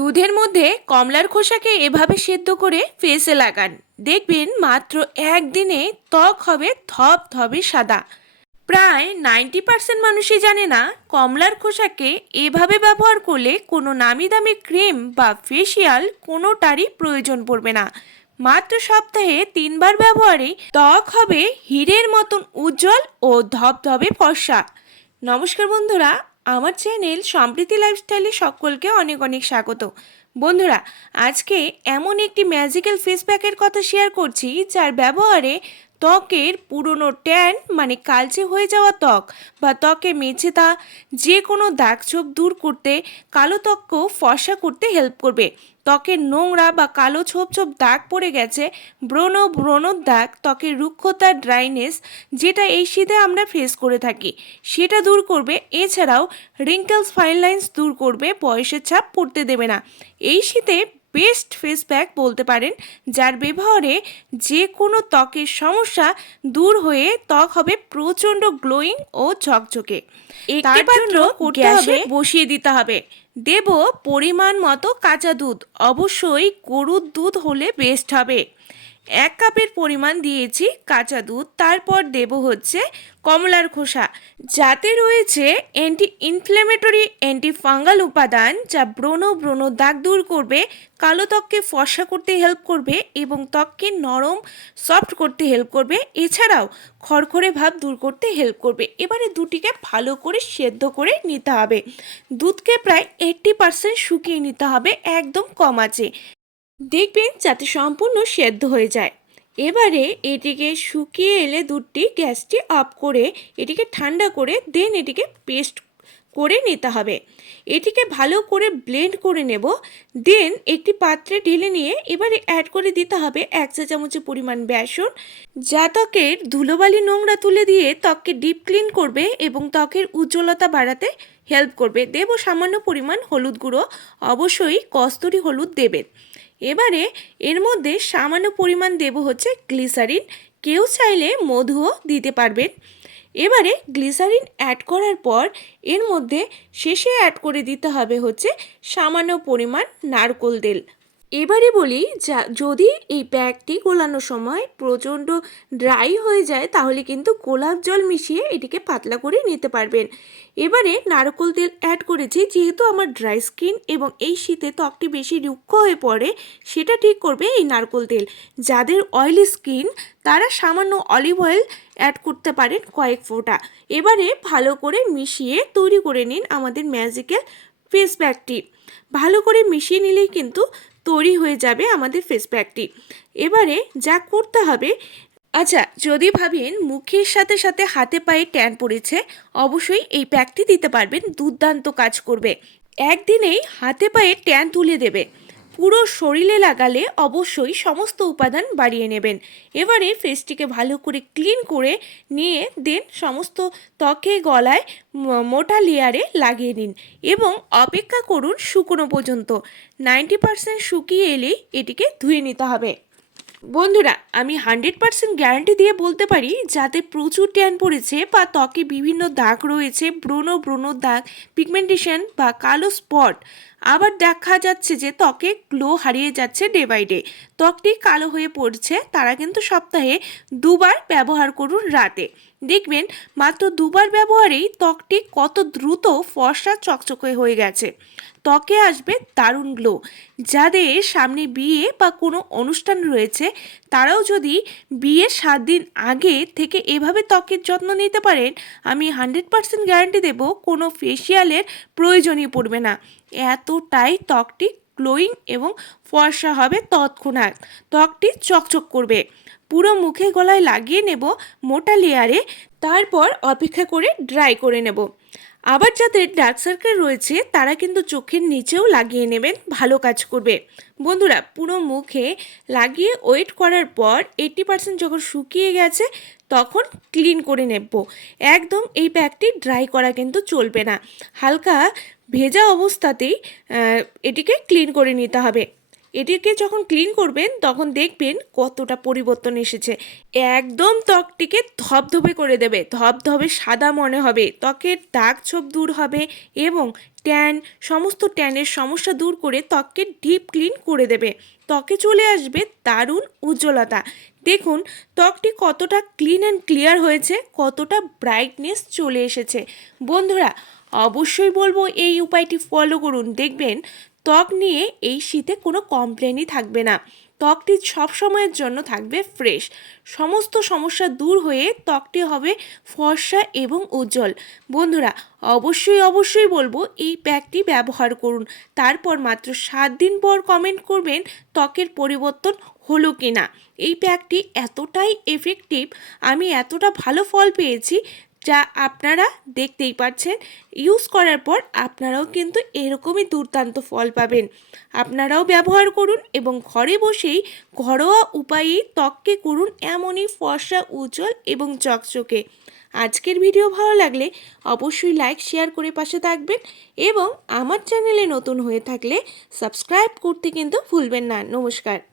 দুধের মধ্যে কমলার খোসাকে এভাবে সেদ্ধ করে ফেসে লাগান। দেখবেন মাত্র একদিনে ত্বক হবে ধপ ধবে সাদা। প্রায় নাইনটি পার্সেন্ট মানুষই জানে না কমলার খোসাকে এভাবে ব্যবহার করলে কোনো নামি দামি ক্রিম বা ফেসিয়াল কোনোটারই প্রয়োজন পড়বে না। মাত্র সপ্তাহে তিনবার ব্যবহারেই ত্বক হবে হীরের মতন উজ্জ্বল ও ধবধবে ফর্সা। নমস্কার বন্ধুরা আমার চ্যানেল সম্প্রীতি লাইফস্টাইলে সকলকে অনেক অনেক স্বাগত। বন্ধুরা, আজকে এমন একটি ম্যাজিক্যাল ফেস প্যাকের কথা শেয়ার করছি, যার ব্যবহারে ত্বকের পুরনো ট্যান মানে কালচে হয়ে যাওয়া ত্বক বা ত্বকে মেছেতা যে কোনো দাগ ছোপ দূর করতে কালো ত্বককেও ফর্সা করতে হেল্প করবে। ত্বকের নোংরা বা কালো ছোপ ছোপ দাগ পড়ে গেছে, ব্রণ ব্রণর দাগ, ত্বকের রুক্ষতা ড্রাইনেস যেটা এই শীতে আমরা ফেস করে থাকি, সেটা দূর করবে। এছাড়াও রিঙ্কেলস ফাইন লাইন্স দূর করবে, বয়সের ছাপ পড়তে দেবে না। এই শীতে বেস্ট ফেস প্যাক বলতে পারেন যার ব্যবহারে যে কোনো ত্বকের সমস্যা দূর হয়ে ত্বক হবে প্রচণ্ড গ্লোয়িং ও ঝকঝকে। করতে হবে বসিয়ে দিতে হবে। দেব পরিমাণ মতো কাঁচা দুধ। অবশ্যই গরুর দুধ হলে বেস্ট হবে। এক কাপের পরিমাণ দিয়েছি কাঁচা দুধ, তারপর দেব হচ্ছে কমলার খোসা। যাতে রয়েছে অ্যান্টি ইনফ্ল্যামেটরি অ্যান্টি ফাঙ্গাল উপাদান যা ব্রণ ব্রণ দাগ দূর করবে, কালো ত্বককে ফর্সা করতে হেল্প করবে এবং ত্বককে নরম সফট করতে হেল্প করবে। এছাড়াও খড়খড়ে ভাব দূর করতে হেল্প করবে। এবারে দুটিকে ভালো করে সেদ্ধ করে নিতে হবে। দুধকে প্রায় এইট্টি পার্সেন্ট শুকিয়ে নিতে হবে, একদম কম আছে। দেখবেন যাতে সম্পূর্ণ সেদ্ধ হয়ে যায়। এবারে এটিকে শুকিয়ে এলে দুধটি গ্যাসটি অফ করে এটিকে ঠান্ডা করে দেন এটিকে পেস্ট করে নিতে হবে। এটিকে ভালো করে ব্লেন্ড করে নেব। দেন একটি পাত্রে ঢেলে নিয়ে এবারে অ্যাড করে দিতে হবে এক চা চামচের পরিমাণ বেসন। যা ত্বকের ধুলোবালি নোংরা তুলে দিয়ে ত্বককে ডিপ ক্লিন করবে এবং ত্বকের উজ্জ্বলতা বাড়াতে হেল্প করবে। দেব সামান্য পরিমাণ হলুদ গুঁড়ো, অবশ্যই কস্তুরি হলুদ দেবেন। এবারে এর মধ্যে সামান্য পরিমাণ দেব হচ্ছে গ্লিসারিন কেউ চাইলে মধুও দিতে পারবেন। এবারে গ্লিসারিন অ্যাড করার পর এর মধ্যে শেষে অ্যাড করে দিতে হবে হচ্ছে সামান্য পরিমাণ নারকোল তেল। এবারে বলি, যা, যদি এই প্যাকটি গোলানোর সময় প্রচণ্ড ড্রাই হয়ে যায়, তাহলে কিন্তু গোলাপ জল মিশিয়ে এটিকে পাতলা করে নিতে পারবেন। এবারে নারকোল তেল অ্যাড করেছি, যেহেতু আমার ড্রাই স্কিন এবং এই শীতে ত্বকটি বেশি রুক্ষ হয়ে পড়ে, সেটা ঠিক করবে এই নারকোল তেল। যাদের অয়েলি স্কিন তারা সামান্য অলিভ অয়েল অ্যাড করতে পারেন কয়েক ফোঁটা। এবারে ভালো করে মিশিয়ে তৈরি করে নিন আমাদের ম্যাজিক্যাল ফেস প্যাকটি ভালো করে মিশিয়ে নিলেই কিন্তু তৈরি হয়ে যাবে আমাদের ফেস প্যাকটি এবারে যা করতে হবে আচ্ছা যদি ভাবেন মুখের সাথে সাথে হাতে পায়ে ট্যান পড়েছে, অবশ্যই এই প্যাকটি দিতে পারবেন, দুর্দান্ত কাজ করবে। একদিনেই হাতে পায়ে ট্যান তুলে দেবে। পুরো শরীরে লাগালে অবশ্যই সমস্ত উপাদান বাড়িয়ে নেবেন। এবারে ফেসটিকে ভালো করে ক্লিন করে নিয়ে দেন সমস্ত ত্বকে, গলায় মোটা লেয়ারে লাগিয়ে নিন এবং অপেক্ষা করুন শুকনো পর্যন্ত। নাইনটি পার্সেন্ট শুকিয়ে এলেই এটিকে ধুয়ে নিতে হবে। বন্ধুরা, আমি হান্ড্রেড পার্সেন্ট গ্যারান্টি দিয়ে বলতে পারি, যাতে প্রচুর ট্যান পড়েছে বা ত্বকে বিভিন্ন দাগ রয়েছে, ব্রণ ব্রণ দাগ, পিগমেন্টেশন বা কালো স্পট আবার দেখা যাচ্ছে যে ত্বকে গ্লো হারিয়ে যাচ্ছে ডে বাই ডে ত্বকটি কালো হয়ে পড়ছে, তারা কিন্তু সপ্তাহে দুবার ব্যবহার করুন রাতে। দেখবেন, মাত্র দুবার ব্যবহারেই ত্বকটি কত দ্রুত ফর্সা চকচকে হয়ে গেছে। ত্বকে আসবে দারুণ গ্লো যাদের সামনে বিয়ে বা কোনো অনুষ্ঠান রয়েছে, তারাও যদি বিয়ের সাত দিন আগে থেকে এভাবে ত্বকের যত্ন নিতে পারেন, আমি হান্ড্রেড পার্সেন্ট গ্যারান্টি দেবো, কোনো ফেসিয়ালের প্রয়োজনই পড়বে না। এতটাই ত্বকটি গ্লোয়িং এবং ফর্সা হবে তৎক্ষণাৎ। ত্বকটি চকচক করবে। পুরো মুখে গলায় লাগিয়ে নেব মোটা লেয়ারে, তারপর অপেক্ষা করে ড্রাই করে নেব। আবার যাদের ডার্ক সার্কেল রয়েছে, তারা কিন্তু চোখের নিচেও লাগিয়ে নেবেন, ভালো কাজ করবে। বন্ধুরা, পুরো মুখে লাগিয়ে ওয়েট করার পর এইটি পার্সেন্ট যখন শুকিয়ে গেছে, তখন ক্লিন করে নেব। একদম এই প্যাকটি ড্রাই করা কিন্তু চলবে না। হালকা ভেজা অবস্থাতেই এটিকে ক্লিন করে নিতে হবে। এটিকে যখন ক্লিন করবেন, তখন দেখবেন কতটা পরিবর্তন এসেছে। একদম ত্বকটিকে ধবধবে করে দেবে। ধবধবে সাদা মনে হবে। ত্বকের দাগ ছোপ দূর হবে এবং ট্যান সমস্ত ট্যানের সমস্যা দূর করে ত্বককে ডিপ ক্লিন করে দেবে। ত্বকে চলে আসবে দারুণ উজ্জ্বলতা। দেখুন, ত্বকটি কতটা ক্লিন অ্যান্ড ক্লিয়ার হয়েছে, কতটা ব্রাইটনেস চলে এসেছে। বন্ধুরা, অবশ্যই বলব এই উপায়টি ফলো করুন। দেখবেন ত্বক নিয়ে এই শীতে কোনো কমপ্লেনই থাকবে না। ত্বকটি সব সময়ের জন্য থাকবে ফ্রেশ। সমস্ত সমস্যা দূর হয়ে ত্বকটি হবে ফর্সা এবং উজ্জ্বল। বন্ধুরা, অবশ্যই অবশ্যই বলব এই প্যাকটি ব্যবহার করুন। তারপর মাত্র সাত দিন পর কমেন্ট করবেন ত্বকের পরিবর্তন হলো কি না এই প্যাকটি এতটাই এফেক্টিভ আমি এতটা ভালো ফল পেয়েছি যা আপনারা দেখতেই পাচ্ছেন ইউজ করার পর আপনারাও কিন্তু এরকমই দুর্দান্ত ফল পাবেন। আপনারাও ব্যবহার করুন এবং ঘরে বসেই ঘরোয়া উপায়েই ত্বককে করুন এমনই ফর্সা, উজ্জ্বল এবং চকচকে। আজকের ভিডিও ভালো লাগলে অবশ্যই লাইক শেয়ার করে পাশে থাকবেন এবং আমার চ্যানেলে নতুন হয়ে থাকলে সাবস্ক্রাইব করতে কিন্তু ভুলবেন না। নমস্কার।